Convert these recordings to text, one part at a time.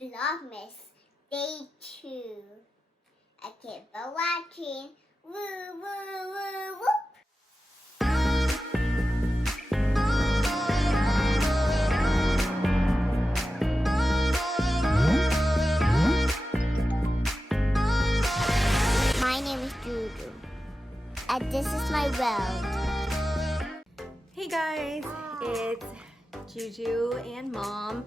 Vlogmas Day 2. Okay, for watching. Woo, woo, woo, woo. My name is Juju, and this is my world. Hey guys, it's Juju and Mom.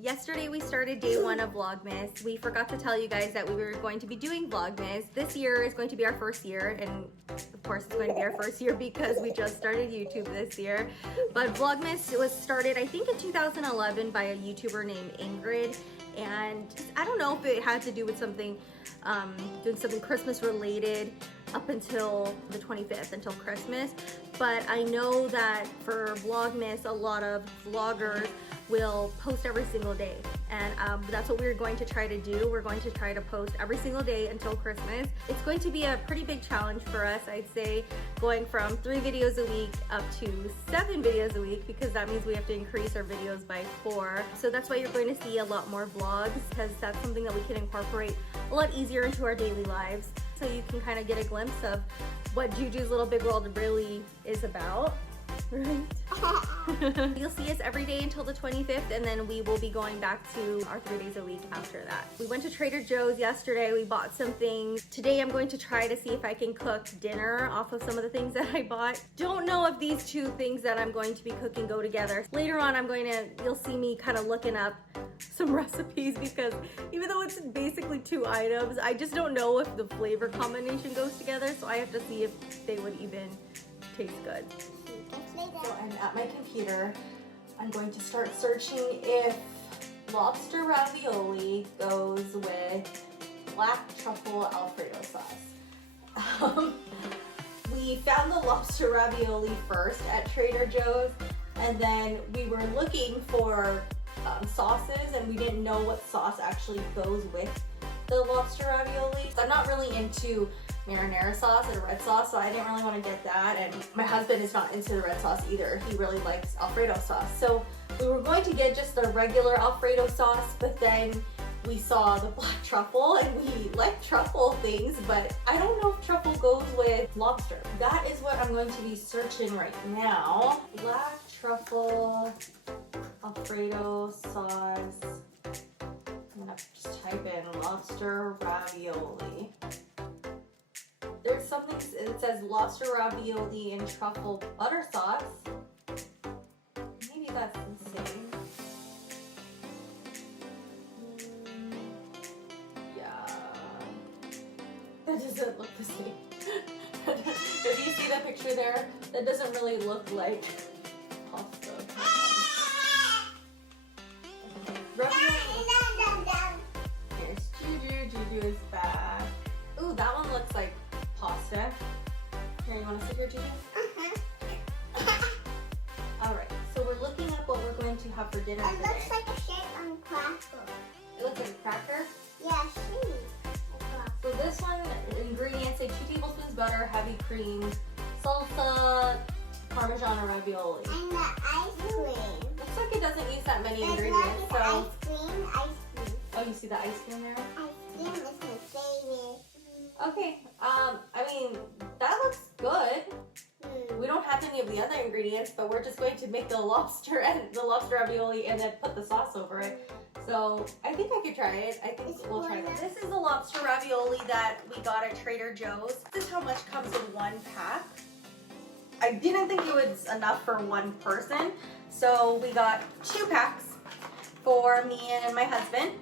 Yesterday we started day 1 of Vlogmas. We forgot to tell you guys that we were going to be doing Vlogmas. This year is going to be our first year, and of course it's going to be our first year because we just started YouTube this year. But Vlogmas was started, I think, in 2011 by a YouTuber named Ingrid. And I don't know if it had to do with something, doing something Christmas related up until the 25th, until Christmas. But I know that for Vlogmas, a lot of vloggers will post every single day. And that's what we're going to try to do. We're going to try to post every single day until Christmas. It's going to be a pretty big challenge for us, I'd say, going from 3 videos a week up to 7 videos a week, because that means we have to increase our videos by 4. So that's why you're going to see a lot more vlogs, because that's something that we can incorporate a lot easier into our daily lives. So you can kind of get a glimpse of what Juju's Little Big World really is about. Right? You'll see us every day until the 25th, and then we will be going back to our 3 days a week after that. We went to Trader Joe's yesterday. We bought some things. Today I'm going to try to see if I can cook dinner off of some of the things that I bought. Don't know if these 2 things that I'm going to be cooking go together. Later on you'll see me kind of looking up some recipes, because even though it's basically 2 items, I just don't know if the flavor combination goes together, so I have to see if they would even taste good. So I'm at my computer. I'm going to start searching if lobster ravioli goes with black truffle Alfredo sauce. We found the lobster ravioli first at Trader Joe's, and then we were looking for sauces, and we didn't know what sauce actually goes with the lobster ravioli. I'm not really into marinara sauce and red sauce, so I didn't really want to get that, and my husband is not into the red sauce either. He really likes Alfredo sauce. So we were going to get just the regular Alfredo sauce, but then we saw the black truffle, and we like truffle things, but I don't know if truffle goes with lobster. That is what I'm going to be searching right now. Black truffle Alfredo sauce. I'm gonna just type in lobster ravioli. There's something, it says lobster ravioli and truffle butter sauce. Maybe that's the same. Yeah. That doesn't look the same. If you see that picture there, that doesn't really look like pasta. Ravioli. Here's Juju. Juju is back. Ooh, that one looks like pasta. Here, you want to sit here, Juju? Alright, so we're looking up what we're going to have for dinner today. It looks like a shape on cracker. It looks like a cracker? Yeah, see. So this one, ingredients say 2 tablespoons butter, heavy cream, salsa, Parmesan, or ravioli. And the ice cream. Looks like it doesn't use that many There's ingredients. So, ice cream. oh, you see the ice cream there? Ice cream is my favorite. Okay, I mean, that looks good. We don't have any of the other ingredients, but we're just going to make the lobster ravioli and then put the sauce over it. So I think I could try it. I think we'll try it. This is the lobster ravioli that we got at Trader Joe's. This is how much comes in 1 pack. I didn't think it was enough for 1 person, so we got 2 packs for me and my husband.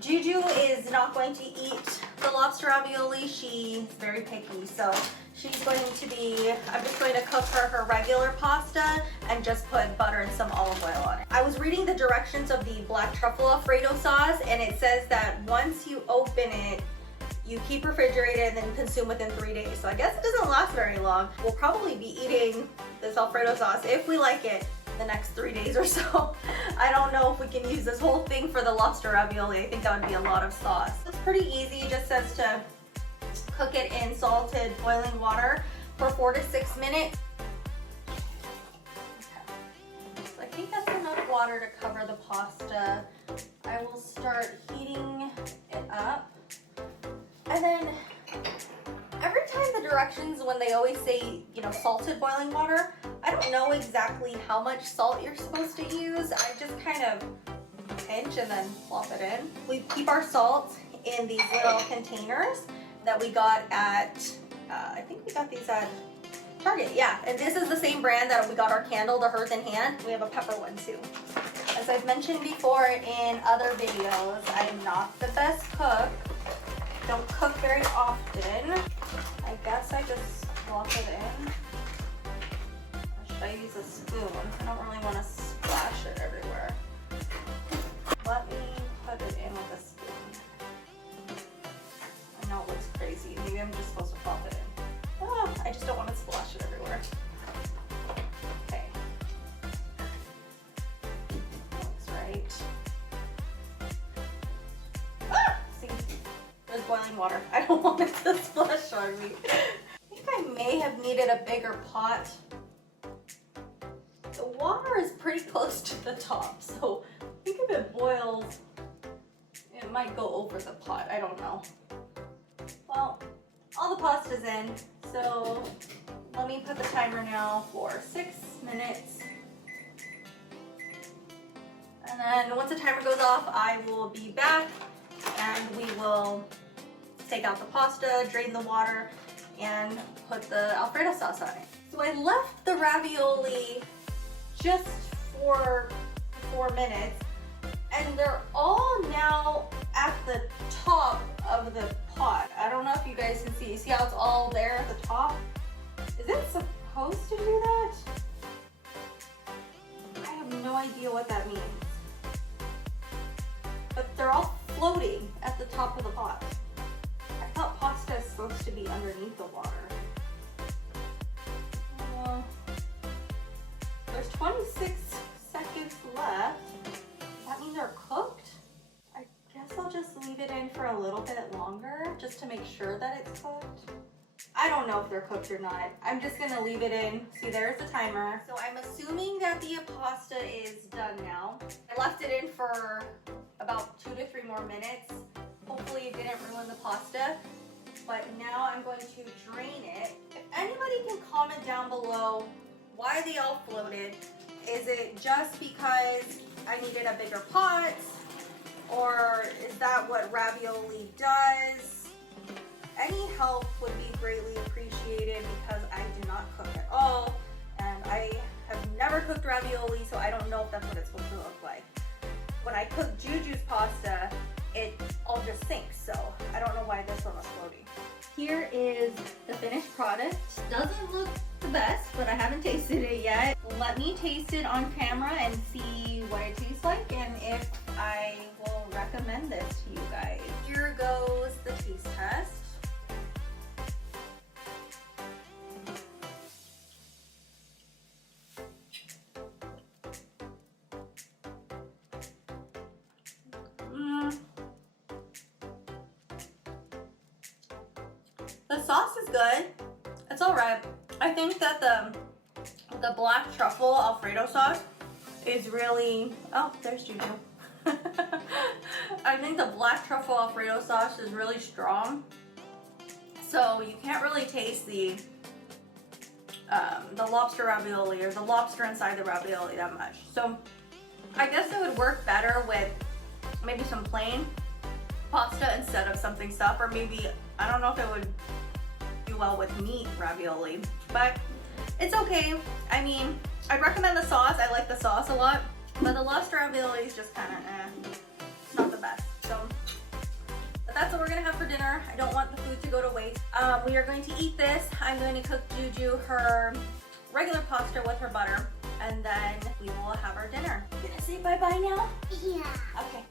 Juju is not going to eat the lobster ravioli. She's very picky, so she's going to be, I'm just going to cook her regular pasta and just put butter and some olive oil on it. I was reading the directions of the black truffle Alfredo sauce, and it says that once you open it, you keep refrigerated and then consume within 3 days. So I guess it doesn't last very long. We'll probably be eating this Alfredo sauce, if we like it, the next 3 days or so. I don't know if we can use this whole thing for the lobster ravioli. I think that would be a lot of sauce. It's pretty easy. It just says to cook it in salted boiling water for 4 to 6 minutes. Okay. So I think that's enough water to cover the pasta. I will start start heating it up. And then every time the directions, when they always say, you know, salted boiling water, I don't know exactly how much salt you're supposed to use. I just kind of pinch and then plop it in. We keep our salt in these little containers that we got at, I think we got these at Target, yeah. And this is the same brand that we got our candle, the Hearth in Hand. We have a pepper one too. As I've mentioned before in other videos, I'm not the best cook. Don't cook very often. I guess I just plop it in. Or should I use a spoon? I don't really want to splash it everywhere. Let me put it in with a spoon. I know it looks crazy. Maybe I'm just supposed to pop it in. Oh, I just don't want to splash it everywhere. Okay. Looks right. Ah! See? There's boiling water. I don't want it to splash on me. I think I may have needed a bigger pot. The water is pretty close to the top, so I think if it boils, it might go over the pot. I don't know. Well, all the pasta's in, so let me put the timer now for 6 minutes. And then once the timer goes off, I will be back and we will take out the pasta, drain the water, and put the Alfredo sauce on it. So I left the ravioli just for 4 minutes, and they're all now at the top of the pot. I don't know if you guys can see. See how it's all there at the top? Is it supposed to do that? I have no idea what that means. But they're all floating at the top of the pot. I thought pasta is supposed to be underneath the water. There's 26 seconds left. Does that mean they're cooked? I guess I'll just leave it in for a little bit longer just to make sure that it's cooked. I don't know if they're cooked or not. I'm just gonna leave it in. See, there's the timer. So I'm assuming that the pasta is done now. I left it in for about 2 to 3 more minutes. Hopefully it didn't ruin the pasta. But now I'm going to drain it. If anybody can comment down below why they all floated. Is it just because I needed a bigger pot? Or is that what ravioli does? Any help would be greatly appreciated because I do not cook at all. And I have never cooked ravioli, so I don't know if that's what it's supposed to look like. When I cook Juju's pasta, it all just sinks, so I don't know why this one was floating. Here is the finished product. Doesn't look the best, but I haven't tasted it yet. Let me taste it on camera and see what it tastes like and if I will recommend this to you guys. Here goes the taste test. The sauce is good. It's all right. I think that the black truffle Alfredo sauce is really, oh, there's Juju. I think the black truffle Alfredo sauce is really strong. So you can't really taste the lobster ravioli or the lobster inside the ravioli that much. So I guess it would work better with maybe some plain pasta instead of something stuffed, or maybe, I don't know if it would do well with meat ravioli, but it's okay. I mean, I'd recommend the sauce. I like the sauce a lot, but the lobster ravioli is just kind of it's not the best. So, but that's what we're gonna have for dinner. I don't want the food to go to waste. We are going to eat this. I'm going to cook Juju her regular pasta with her butter, and then we will have our dinner. Gonna say bye-bye now? Yeah. Okay.